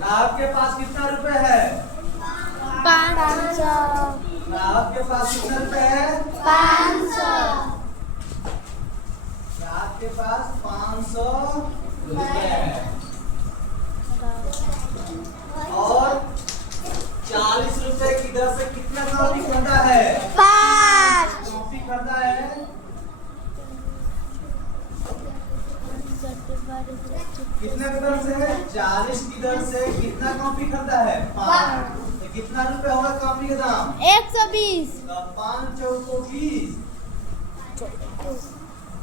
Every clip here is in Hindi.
राहत के पास कितना रुपए है? 500। राहत के पास कितना रुपए है? 500। राहत के पास 500 रुपए है और 40 रुपए की दर से कितना कॉपी खरीदा है? 5। कॉपी खरीदा है। कितने की दर से है? 40 की दर से कितना कॉपी खरीदा है? 5। तो कितना रुपए होगा कॉपी का दाम? 120। तो 5 चौको 20।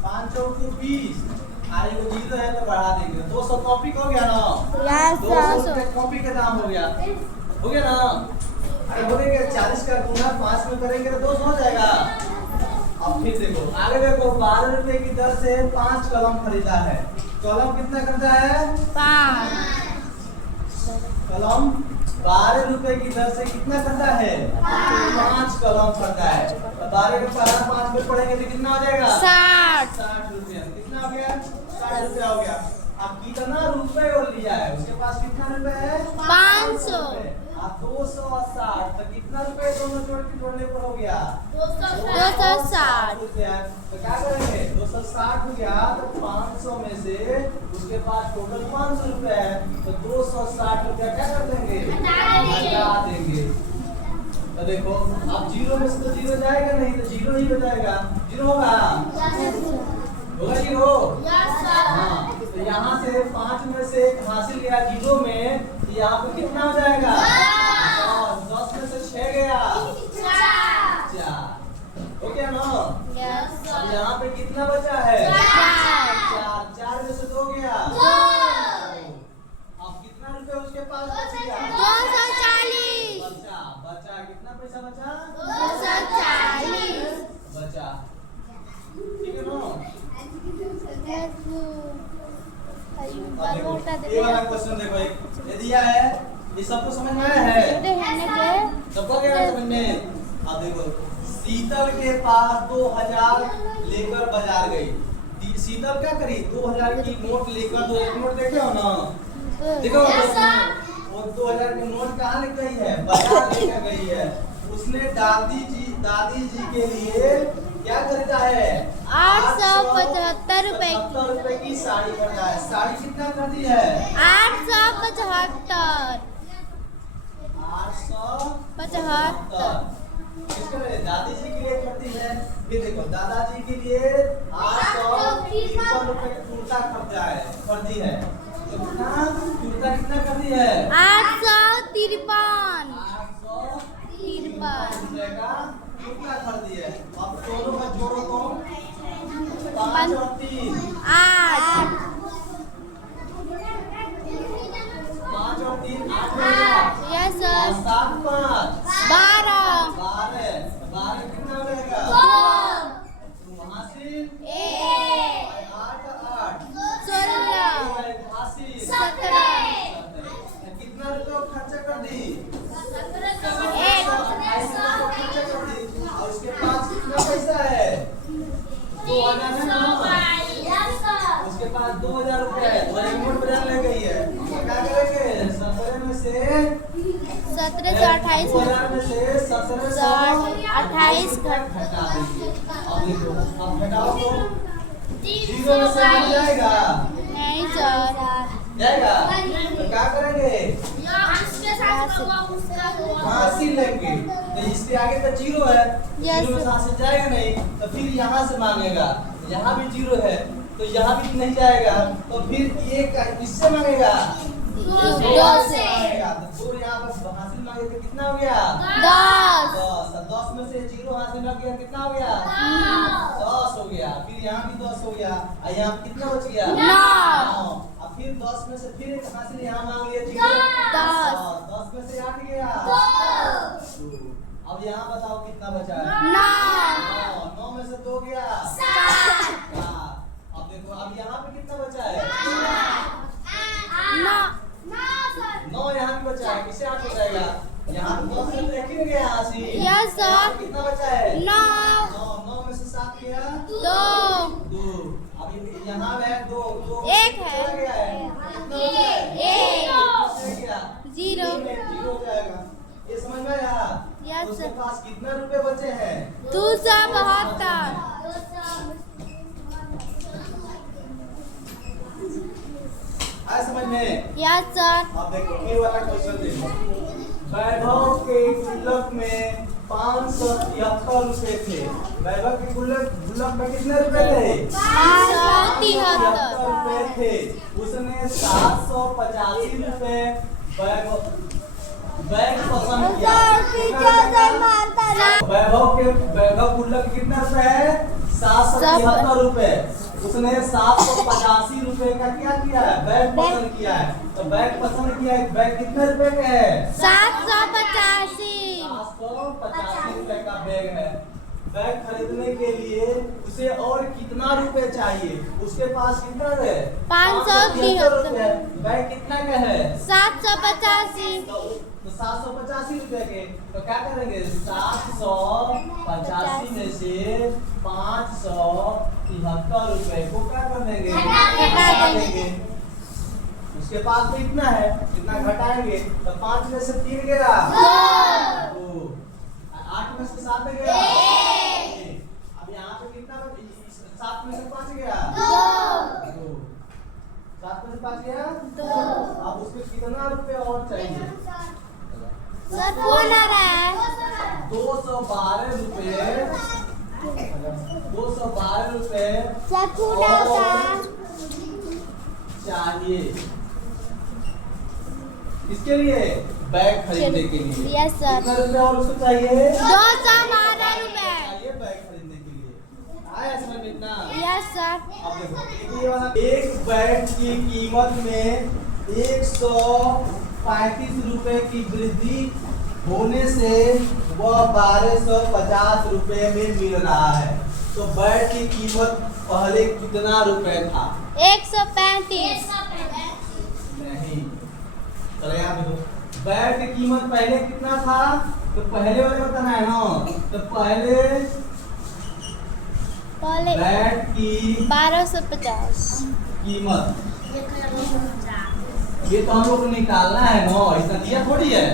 5 चौको 20। आगे को जीरो है तो बढ़ा देंगे। 200 कॉपी का हो गया ना? 200 रुपए कॉपी का दाम हो गया। हो गया ना? अरे बोलेंगे 40 का गुना 5 में करेंगे तो 200 हो जाएगा। अब फिर देखो आगे देखो 12 रुपए की दर से 5 कलम खरीदा है। कलम कितना खरीदा है? 5। कलम 12 रुपए की दर से कितना खरीदा है? 5 कलम खरीदा है। तो 12 के पहला 5 में पढ़ेंगे तो कितना हो जाएगा? 60। 60 रुपया। कितना हो गया? 60 रुपया हो गया। अब कितना रुपए और लिया है? उसके पास कितना रुपए है? 500। अब 260 तो कितना रुपए दोनों जोड़ने पर हो गया? 260 रुपया। तो क्या करेंगे? 260 हो गया तो 500 में से उसके पास टोटल 500 रुपए है तो 260 रुपया क्या कर देंगे? हटा देंगे। तो देखो अब जीरो में से तो जीरो जाएगा नहीं तो जीरो ही हो जाएगा। जीरो होगा? होगा जीरो? हाँ। तो यहाँ से 5 में से 1 हासिल गया जीरो में तो यहाँ पे कितना हो जाएगा? 10 में से 6 गया 4। हो गया ना? अब यहाँ पे कितना बचा है? 4। 4 में से 2 गया 2। अब कितना रुपए उसके पास बच गया? 240। बचा कितना पैसा बचा? 240 बचा। ठीक है ना? ये वाला क्वेश्चन देखो ये दिया है। ये सबको समझ में आया है? सबको क्या समझ में? अब देखो शीतल के पास 2000 लेकर बाजार गई। शीतल क्या करी? 2000 की नोट लेकर 2000 नोट देखे हो ना? देखो वो 2000 की नोट कहाँ ले गई है? बाजार लेकर गई है। उसने दादी जी के लिए क्या खरीदा है? 875 रुपए की साड़ी खरीदा है। साड़ी कितना खरीदी है? 875। 875। किसके लिए? दादी जी के लिए खरीदी है। फिर देखो दादाजी के लिए 853 रुपए का कुर्ता खरीदी है। तो कितना कुर्ता कितना खरीदी है? 853 रुपए का कुर्ता खरीदी है। अब दोनों का जोड़ो तो 5 और 3 8। 5 और 3 8 हो गया। Yes sir. 7 5 12 12 कितना हो जाएगा? 2 वहाँ से 1 8 8 16 80 17 कितना रुपए खर्चा कर दी? 1 खर्चा कर दी। और उसके पास कितना पैसा है? 2000 है ना? उसके पास 2000 रुपए है। 2000 नोट बाजार ले गई है। तो क्या करेंगे? 17 में से 17 से 28 2000 में से 17 से 28 घटा देंगे। अब देखो अब घटाओ तो जीरो में से आ जाएगा? नहीं सर। जाएगा? तो क्या करेंगे? हासिल लेंगे। तो इसके आगे तो जीरो है। जीरो में से हासिल जाएगा नहीं तो फिर यहाँ से मांगेगा। यहाँ भी जीरो है तो यहाँ भी नहीं जाएगा तो फिर ये इससे मांगेगा 2 से मांगेगा। तो 2 यहाँ पर हासिल मांगे तो कितना हो गया? 10 10 में से जीरो हासिल लग गया कितना हो गया? 10 हो गया। फिर यहाँ भी 10 हो गया और यहाँ कितना बच गया? 9। अब फिर 10 में से फिर एक हासिल यहाँ मांग लिया जीरो 10 में से 8 गया 2। अब यहाँ बताओ कितना बचा है? 9 9 में से 2 गया 7 अब देखो अब यहाँ पे कितना बचा है? 9 यहाँ पे बचा है। किसे 8 हो जाएगा? यहाँ पे 10 में तो एक ही में गया हासिल। Yes sir. कितना बचा है? 9 में से 7 गया 2 अब यहाँ है 2 एक है। कितना गया है? कितना बचा है? एक कितना गया? जीरो। जीरो हो जाएगा। ये समझ में आया? Yes, उसके sir. पास कितने रुपए बचे हैं? 272। आया समझ में? Yes sir. अब देखो ये वाला क्वेश्चन देखो। वैभव के गुल्लक में 573 रुपए थे। वैभव के गुल्लक में कितने रुपए थे? 573 रुपए थे। उसने 785 रुपए बैग पसंद किया। वैभव गुल्लक कितना रुपए है? 773 रुपए। उसने 785 रुपए का क्या किया है? बैग पसंद किया है। तो बैग पसंद किया है, बैग कितने रुपए का है? 785। 785 रुपए का बैग है। बैग खरीदने के लिए उसे और कितना रुपए चाहिए? उसके पास कितना है? 573 रुपए। बैग कितना का है? 785। तो 785 रुपए के तो क्या करेंगे? 785 में से 573 रुपए को क्या कर देंगे? घटा देंगे। उसके पास तो इतना है, इतना घटाएंगे तो 5 में से 3 गया 2, 8 में से 7 गया 1। अब यहाँ पे कितना? 7 में से 5 गया 2, 7 में से 5 गया 2। अब उसमें कितना रुपए और चाहिए? सर फोन आ रहा है। 212 रुपए 212 रुपए सर फोन आ रहा है। चाहिए किसके लिए? बैग खरीदने के लिए। Yes sir. कितना रुपए और उसको चाहिए? 212 रुपए। चाहिए बैग खरीदने के लिए। आया समझ में इतना? Yes sir. अब देखो ये वाला एक बैग की कीमत में 135 रुपए की वृद्धि होने से वह 1250 रुपए में मिल रहा है। तो बैग की कीमत पहले कितना रुपए था? 135। नहीं, चलो यहाँ देखो बैग की कीमत पहले कितना था? तो पहले वाले बताना है ना। तो पहले बैग की 1250 कीमत ये तो हम लोग को निकालना है ना, ऐसा दिया थोड़ी है।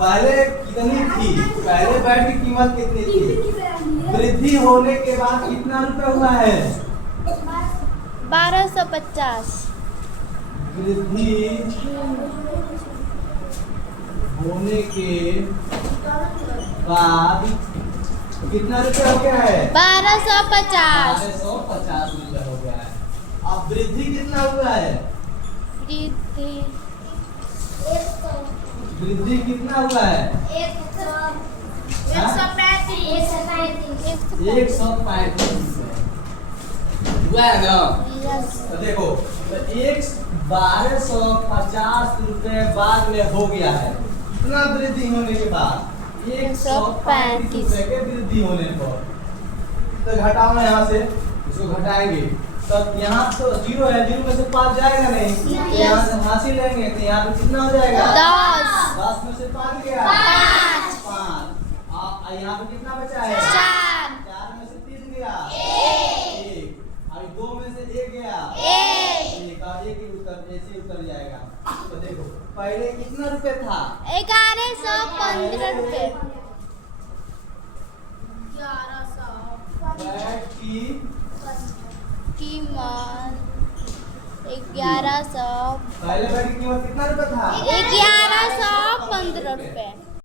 पहले कितनी थी? पहले बैग की कीमत कितनी थी? वृद्धि होने के बाद कितना रुपए हुआ है? 1250। वृद्धि होने के बाद कितना रुपए हो गया है? 1250। 1250 रुपए हो गया है। अब वृद्धि कितना हुआ है? वृद्धि कितना हुआ है? 135 हुआ है ना। तो देखो तो 1250 रुपए बाद में हो गया है। कितना वृद्धि होने के बाद? 135 रुपए के वृद्धि होने पर तो घटाओ ना यहाँ से, इसको घटाएंगे तो यहाँ तो 0 है, 0 में से 5 जाएगा नहीं, यहाँ से हासिल लेंगे तो यहाँ पे कितना हो जाएगा? 10 में से 5 गया 5। यहाँ पे कितना बचा है? 4 में से 3 गया 1। अभी 2 में से 1 गया 1 और 1 ही उत्तर ऐसे उत्तर जाएगा। तो देखो पहले कितना रुपए था? 1115 रुपए। बैग की कीमत 1100। पहले बैग की कीमत कितना रुपए था? 1115 रुपए।